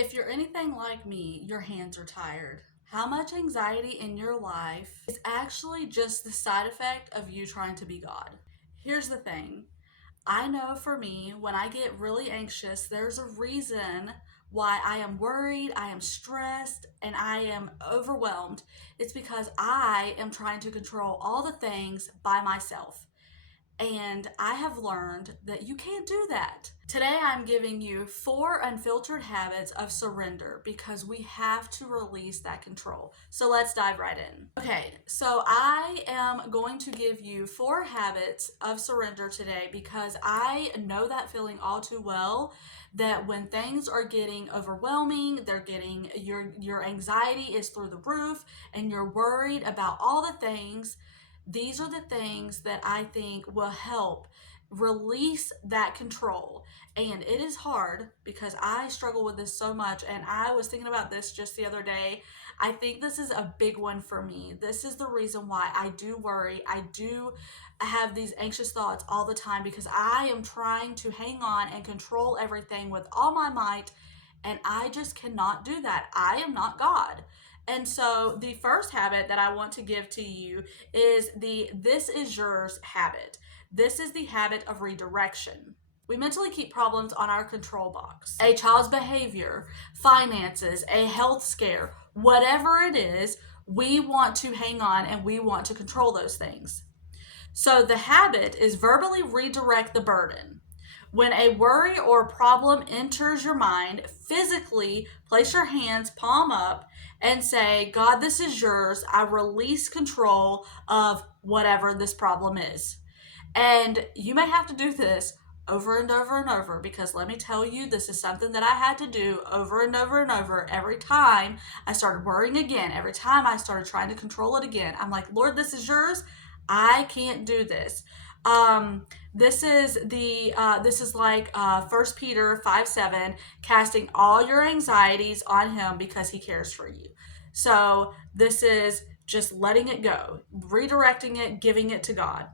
If you're anything like me, your hands are tired. How much anxiety in your life is actually just the side effect of you trying to be God? Here's the thing. I know for me, when I get really anxious, there's a reason why I am worried, I am stressed, and I am overwhelmed. It's because I am trying to control all the things by myself. And I have learned that you can't do that. Today, I'm giving you 4 unfiltered habits of surrender because we have to release that control. So let's dive right in. Okay, so I am going to give you 4 habits of surrender today because I know that feeling all too well, that when things are getting overwhelming, they're getting your anxiety is through the roof and you're worried about all the things. These are the things that I think will help release that control. And it is hard because I struggle with this so much. And I was thinking about this just the other day. I think this is a big one for me. This is the reason why I do worry. I do have these anxious thoughts all the time because I am trying to hang on and control everything with all my might. And I just cannot do that. I am not God. And so the first habit that I want to give to you is the this is yours habit. This is the habit of redirection. We mentally keep problems on our control box. A child's behavior, finances, a health scare, whatever it is, we want to hang on and we want to control those things. So the habit is verbally redirect the burden. When a worry or problem enters your mind, physically place your hands palm up and say, God, this is yours. I release control of whatever this problem is. And you may have to do this over and over and over because let me tell you, this is something that I had to do over and over and over every time I started worrying again, every time I started trying to control it again. I'm like, Lord, this is yours. I can't do this. This is like 1 Peter 5:7, casting all your anxieties on him because he cares for you. So this is just letting it go, redirecting it, giving it to God.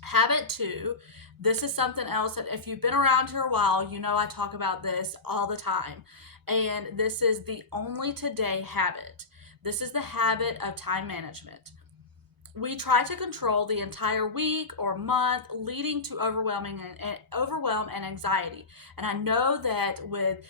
Habit 2, this is something else that if you've been around here a while, you know I talk about this all the time. And this is the only today habit. This is the habit of time management. We try to control the entire week or month, leading to overwhelm and anxiety. And I know that with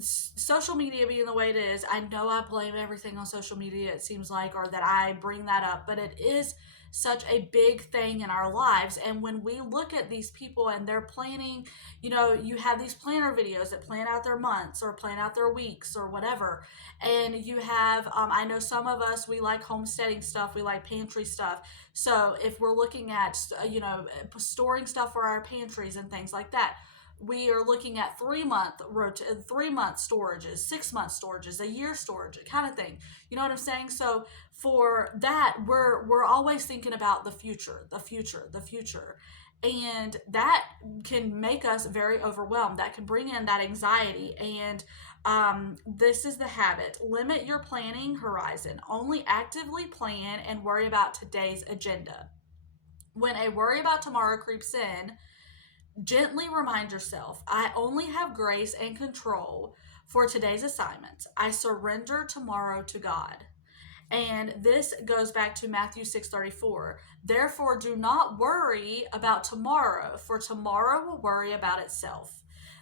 social media being the way it is, I know I blame everything on social media, it seems like, or that I bring that up, but it is such a big thing in our lives. And when we look at these people and they're planning, you have these planner videos that plan out their months or plan out their weeks or whatever. And you have, I know some of us, we like homesteading stuff, we like pantry stuff. So if we're looking at, storing stuff for our pantries and things like that, we are looking at 3 month storages, 6 month storages, a year storage, kind of thing. You know what I'm saying? So for that, we're always thinking about the future, the future, the future. And that can make us very overwhelmed. That can bring in that anxiety. And this is the habit. Limit your planning horizon. Only actively plan and worry about today's agenda. When a worry about tomorrow creeps in, gently remind yourself, I only have grace and control for today's assignments. I surrender tomorrow to God. And this goes back to Matthew 6:34. Therefore, do not worry about tomorrow, for tomorrow will worry about itself.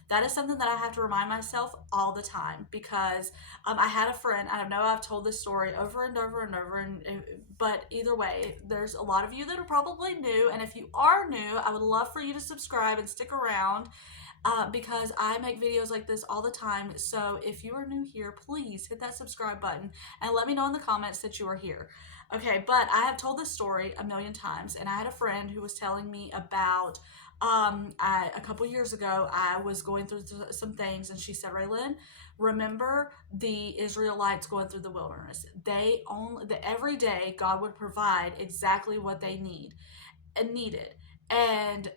That is something that I have to remind myself all the time because I had a friend. I know I've told this story over and over and over, but either way, there's a lot of you that are probably new. And if you are new, I would love for you to subscribe and stick around because I make videos like this all the time. So if you are new here, please hit that subscribe button and let me know in the comments that you are here. Okay, but I have told this story a million times, and I had a friend who was telling me about a couple years ago, I was going through some things, and she said, Raylynn, remember the Israelites going through the wilderness. Every day God would provide exactly what they needed. And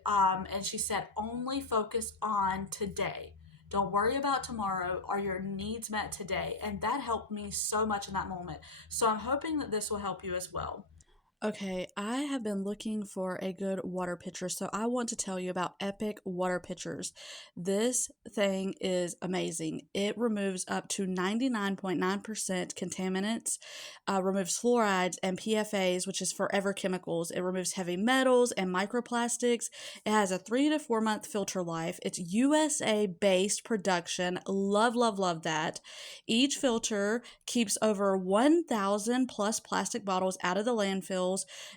she said, only focus on today. Don't worry about tomorrow. Are your needs met today? And that helped me so much in that moment. So I'm hoping that this will help you as well. Okay, I have been looking for a good water pitcher, so I want to tell you about Epic Water Pitchers. This thing is amazing. It removes up to 99.9% contaminants, removes fluorides and PFAs, which is forever chemicals. It removes heavy metals and microplastics. It has a 3 to 4 month filter life. It's USA based production. Love, love, love that. Each filter keeps over 1,000 plus plastic bottles out of the landfills.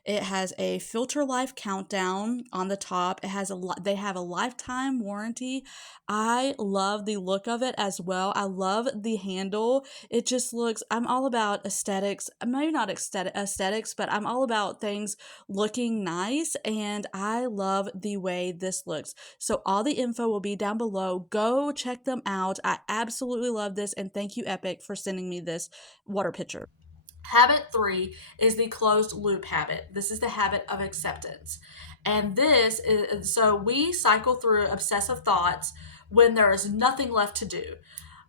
It has a filter life countdown on the top. They have a lifetime warranty. I love the look of it as well. I love the handle. It just looks, I'm all about aesthetics. Maybe not aesthetics, but I'm all about things looking nice, and I love the way this looks. So all the info will be down below. Go check them out. I absolutely love this, and thank you, Epic, for sending me this water pitcher. Habit three is the closed loop habit. This is the habit of acceptance. And this is so we cycle through obsessive thoughts when there is nothing left to do.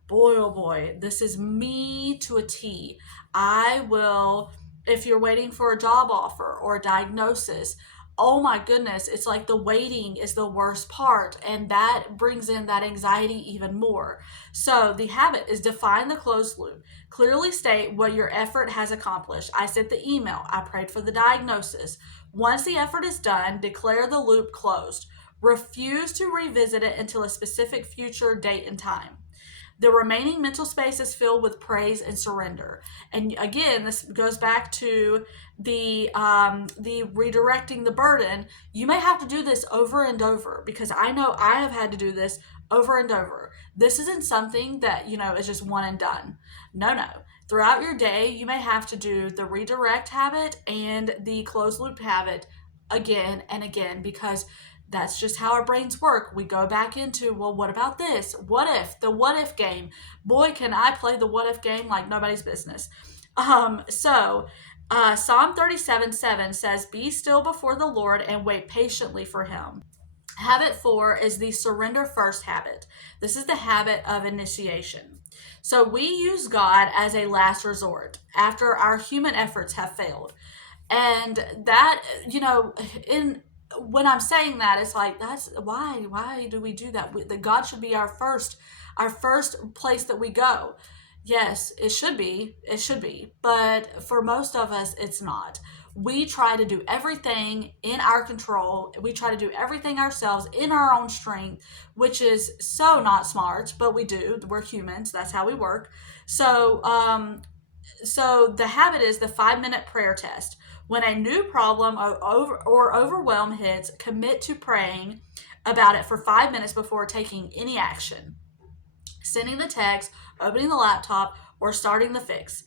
Boy, oh boy, this is me to a T. I will, if you're waiting for a job offer or a diagnosis, oh my goodness, it's like the waiting is the worst part. And that brings in that anxiety even more. So the habit is define the closed loop. Clearly state what your effort has accomplished. I sent the email. I prayed for the diagnosis. Once the effort is done, declare the loop closed. Refuse to revisit it until a specific future date and time. The remaining mental space is filled with praise and surrender. And again, this goes back to the redirecting the burden. You may have to do this over and over because I know I have had to do this over and over. This isn't something that is just one and done. No, no. Throughout your day, you may have to do the redirect habit and the closed loop habit again and again because that's just how our brains work. We go back into, well, what about this? What if? The what if game. Boy, can I play the what if game like nobody's business. Psalm 37:7 says, be still before the Lord and wait patiently for him. Habit four is the surrender first habit. This is the habit of initiation. So we use God as a last resort after our human efforts have failed. And that, in when I'm saying that, it's like that's why do we do that? That God should be our first place that we go. Yes, it should be, but for most of us it's not. We try to do everything in our control. We try to do everything ourselves in our own strength, which is so not smart, but we do. We're humans. That's how we work. So the habit is the 5 minute prayer test. When a new problem or overwhelm hits, commit to praying about it for 5 minutes before taking any action. Sending the text, opening the laptop, or starting the fix.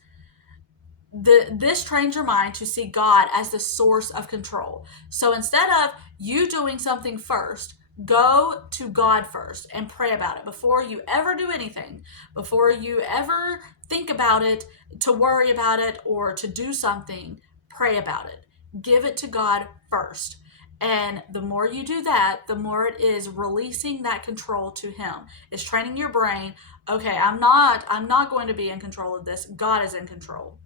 This trains your mind to see God as the source of control. So instead of you doing something first, go to God first and pray about it before you ever do anything, before you ever think about it, to worry about it, or to do something. Pray about it. Give it to God first. And the more you do that, the more it is releasing that control to him. It's training your brain, okay, I'm not going to be in control of this. God is in control.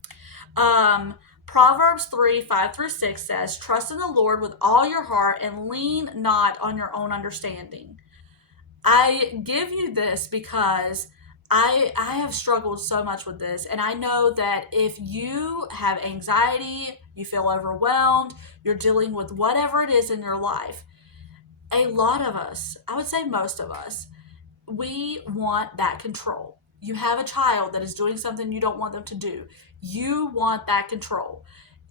Um, Proverbs 3:5-6 says, trust in the Lord with all your heart and lean not on your own understanding. I give you this because I have struggled so much with this, and I know that if you have anxiety, you feel overwhelmed, you're dealing with whatever it is in your life, a lot of us, I would say most of us, we want that control. You have a child that is doing something you don't want them to do. You want that control.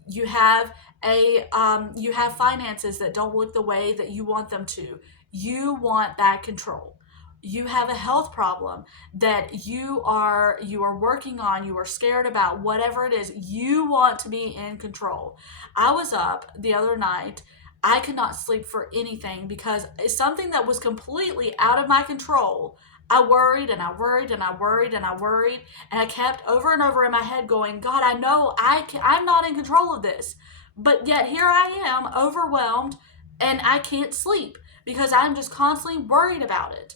You have you have finances that don't look the way that you want them to. You want that control. You have a health problem that you are working on, you are scared about, whatever it is, you want to be in control. I was up the other night. I could not sleep for anything because it's something that was completely out of my control. I worried and I worried and I worried and I worried, and I kept over and over in my head going, God, I know I'm not in control of this, but yet here I am overwhelmed and I can't sleep because I'm just constantly worried about it.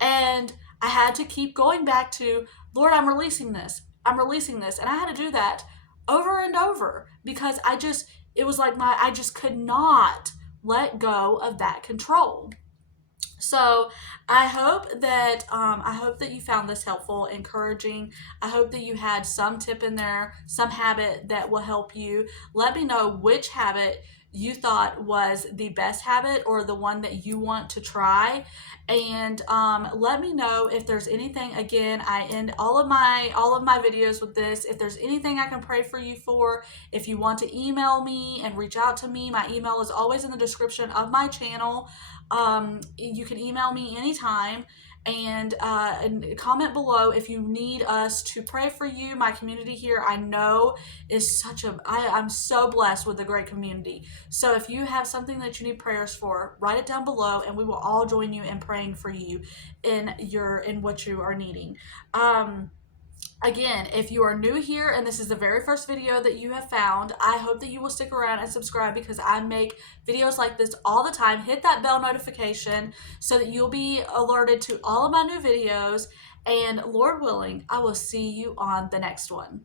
And I had to keep going back to, Lord, I'm releasing this. I'm releasing this. And I had to do that over and over because it was like I just could not let go of that control. So I hope that you found this helpful, encouraging. I hope that you had some tip in there, some habit that will help you. Let me know which habit you thought was the best habit or the one that you want to try, and let me know if there's anything. Again, I end all of my videos with this. If there's anything I can pray for you for, if you want to email me and reach out to me, my email is always in the description of my channel. You can email me anytime, and comment below if you need us to pray for you. My community here, I know, is I'm so blessed with a great community. So if you have something that you need prayers for, write it down below, and we will all join you in praying for you in what you are needing. Again, if you are new here and this is the very first video that you have found, I hope that you will stick around and subscribe, because I make videos like this all the time. Hit that bell notification so that you'll be alerted to all of my new videos. And Lord willing, I will see you on the next one.